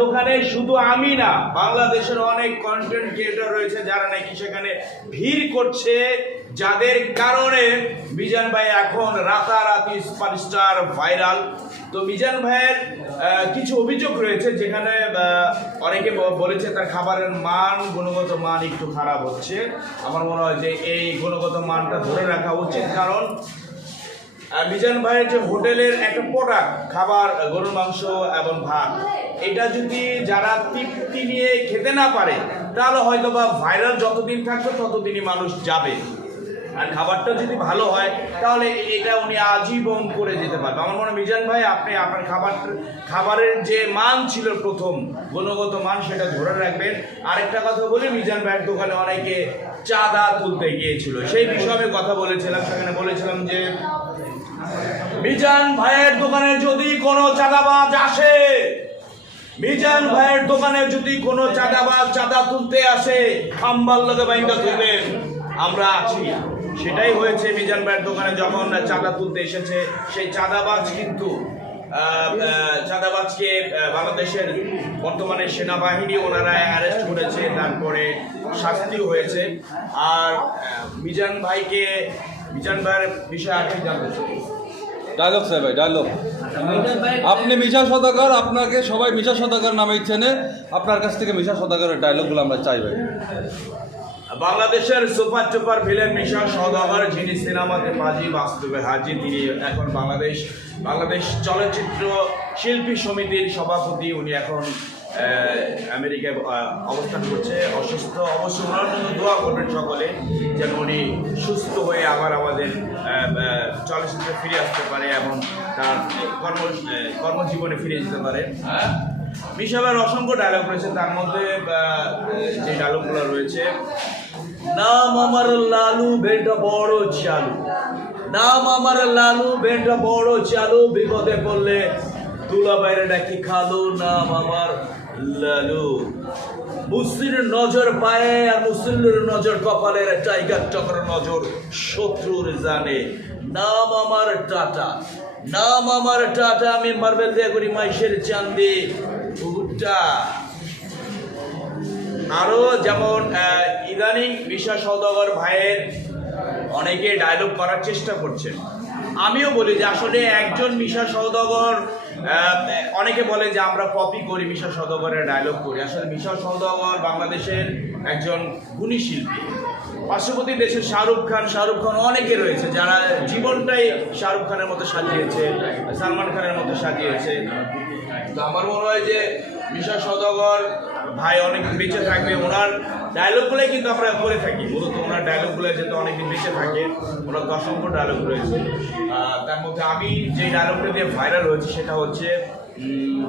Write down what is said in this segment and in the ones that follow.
দোকানে শুধু আমি না, বাংলাদেশের অনেক কন্টেন্ট ক্রিয়েটর রয়েছে যারা নাকি সেখানে ভিড় করছে, যাদের কারণে মিজান ভাই এখন রাতারাতি সুপারস্টার ভাইরাল তো মিজান ভাইয়ের কিছু অভিযোগ রয়েছে যেখানে অনেকে বলেছে তার খাবারের মান, গুণগত মান একটু খারাপ হচ্ছে। আমার মনে হয় যে এই গুণগত মানটা ধরে রাখা উচিত, কারণ মিজান ভাইয়ের যে হোটেলের একটা প্রোডাক্ট খাবার, গরুর মাংস এবং ভাত, এটা যদি যারা তৃপ্তি নিয়ে খেতে না পারে, তাহলে হয়তো বা ভাইরাল যতদিন থাকবে, ততদিনই মানুষ যাবে। আর খাবারটা যদি ভালো হয়, তাহলে এটা উনি আজীবন করে যেতে পারবে। আমার মনে মিজান ভাই, আপনি আপনার খাবার, খাবারের যে মান ছিল প্রথম, গুণগত মান, সেটা ধরে রাখবেন। আরেকটা কথা বলি, মিজান ভাইয়ের দোকানে অনেকে চাঁদা তুলতে গিয়েছিল। সেই বিষয়ে আমি কথা বলেছিলাম, সেখানে বলেছিলাম যে মিজান ভাইয়ের দোকানে যদি কোনো চাঁদাবাজ আসে, মিজান ভাইয়ের দোকানে যদি কোনো চাঁদাবাজ চাঁদা তুলতে আসে খাম্বার লগে বাইন্দা তুলবেন আমরা আছি। সেটাই হয়েছে মিজান ভাইয়ের দোকানে যখন চাঁদা তুলতে এসেছে। সেই চাঁদাবাজ কিন্তু চাঁদাবাজকে বাংলাদেশের বর্তমানে সেনাবাহিনী ওনারা অ্যারেস্ট করেছে। তারপরে শাস্তিও হয়েছে। আর মিজান ভাইকে মিজান ভাইয়ের বিষয়ে আর কি জানতে ডায়লগ স্যার ভাই ডায়লগ। আপনি মিশা সদাগর আপনাকে সবাই মিশা সদাগর নামে চেনে। আপনার কাছ থেকে মিশা সদাগরের ডায়লগগুলো আমরা চাই ভাই। বাংলাদেশের সুপার টুপার ভিলেন মিশা সদাগর যিনি সিনেমাতে বাজি বাস্তবে হাজি তিনি এখন বাংলাদেশ বাংলাদেশ চলচ্চিত্র শিল্পী সমিতির সভাপতি উনি এখন আমেরিকায় অবস্থান করছে। অসুস্থ অবশ্য ওনার জন্য দোয়া করবেন সকলে, যেন উনি সুস্থ হয়ে আবার আমাদের চলচ্চিত্রে ফিরে আসতে পারে এবং তার কর্ম কর্মজীবনে ফিরে যেতে পারে। মিশাবার অসংখ্য ডায়লগ রয়েছে, তার মধ্যে যে ডায়লগগুলো রয়েছে, নাম আমার লালু বেটা বড় চালু। নাম আমার লালু বেটা বড় চালু, বিপদে পড়লে তুলা বাইরে ডাকি খালু। নাম আমার মুসলিমের নজর পায়ে আর মুসলিমের নজর কপালের টাইগার নজর শত্রুর জানে। নাম আমার টাটা। নাম আমার টাটা, আমি মার্বেল করি মাইশের চান্দি। আরও যেমন ইদানিং বিশা সৌদাগর ভাইয়ের অনেকে ডায়লগ করার চেষ্টা করছে আমিও বলি যে আসলে একজন মিশা সৌদাগর অনেকে বলে যে আমরা কপি করি মিশা সৌদাগরের ডায়লগ করি। আসলে মিশা সৌদাগর বাংলাদেশের একজন গুণী শিল্পী। পার্শ্ববর্তী দেশের শাহরুখ খান শাহরুখ খান অনেকে রয়েছে যারা জীবনটাই শাহরুখ খানের মতো সাজিয়েছে, সালমান খানের মতো সাজিয়েছে। তো আমার মনে হয় যে মিশা সদাগর ভাই অনেকদিন বেঁচে থাকবে। ওনার ডায়লগগুলোই কিন্তু আমরা করে থাকি। মূলত ওনার ডায়লগগুলো যাতে অনেকদিন বেঁচে থাকে, ওনার অসংখ্য ডায়লগ রয়েছে। তার মধ্যে আমি যে ডায়লগটা দিয়ে ভাইরাল হয়েছে সেটা হচ্ছে উম,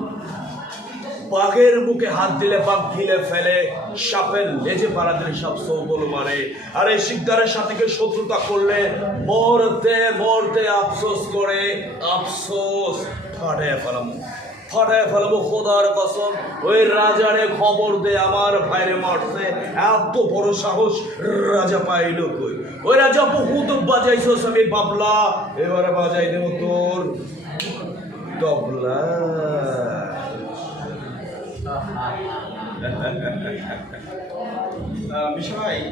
বাঘের মুখে হাত দিলে বাঘ গিলে ফেলে সাপের লেজে পাড়া দিলে সব সৌবল মারে। আর এই শিকদারের সাথে শত্রুতা করলে মরতে মরতে আফসোস করে আফসোস। ফাটায় ফেলাম ফাটায় ফেলাবো খোদার কসম। ওই রাজারে খবর দে আমার ভাইরে মারছে। এত বড় সাহস রাজা পাইল কই? ওই রাজা বহুত বাজাইছস আমি বাবলা। এবারে বাজাই দেব তোর। তবলা বিষয়